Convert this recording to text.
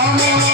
i Amen.